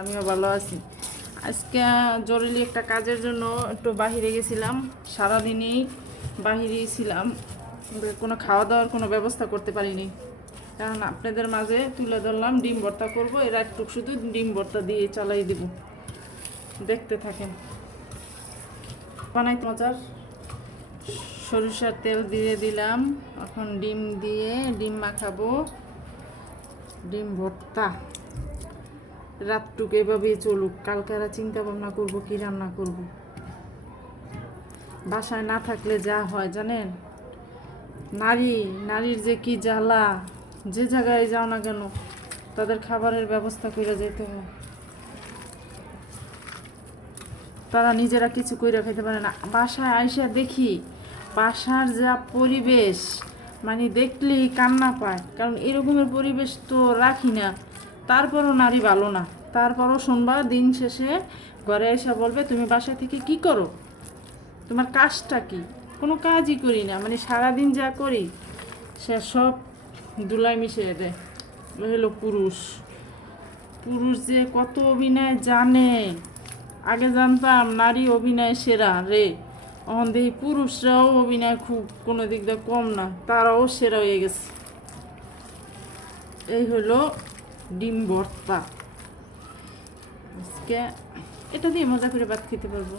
আমিও ভালো আছি। আজকে জরুরি একটা কাজের জন্য একটু বাহিরে গেছিলাম, সারাদিনই বাহিরেই ছিলাম, কোনো খাওয়া দাওয়ার কোনো ব্যবস্থা করতে পারিনি। কারণ আপনাদের মাঝে তুলে ধরলাম ডিম ভর্তা করবো, এরা একটু শুধু ডিম ভর্তা দিয়ে চালাই দেব, দেখতে থাকেন। বানাই মজার সরিষার তেল দিয়ে দিলাম, এখন ডিম দিয়ে ডিম মাখাবো, ডিম ভর্তা। রাতটুক এভাবেই চলুক, কালকে চিন্তা ভাবনা করবো কি রান্না করব। বাসায় না থাকলে যা হয় জানেন, নারীর যে কি জ্বালা, যে জায়গায় যাও না কেন তাদের খাবারের ব্যবস্থা করে যেতে হয়। তারা নিজেরা কিছু করে খেতে পারে না। বাসায় আইসা দেখি বাসার যা পরিবেশ, মানে দেখলেই কান্না পায়। কারণ এরকমের পরিবেশ তো রাখি না, তারপরও নারী ভালো না। তারপরও শুনবা দিন শেষে ঘরে এসে বলবে তুমি বাসা থেকে কি করো, তোমার কাজটা কি? কোনো কাজই করি না, মানে সারাদিন যা করি সে সব দুলাই মিশিয়ে দেয়। হলো পুরুষ যে কত অভিনয় জানে। আগে জানতাম নারী অভিনয় সেরা রে, এখন দেখি পুরুষরাও অভিনয় খুব কোনো দিক দিয়ে কম না, তারাও সেরা হয়ে গেছে। এই হলো ডিম ভর্তা। আজকে এটা দিয়ে মজা করে ভাত খেতে পারবো।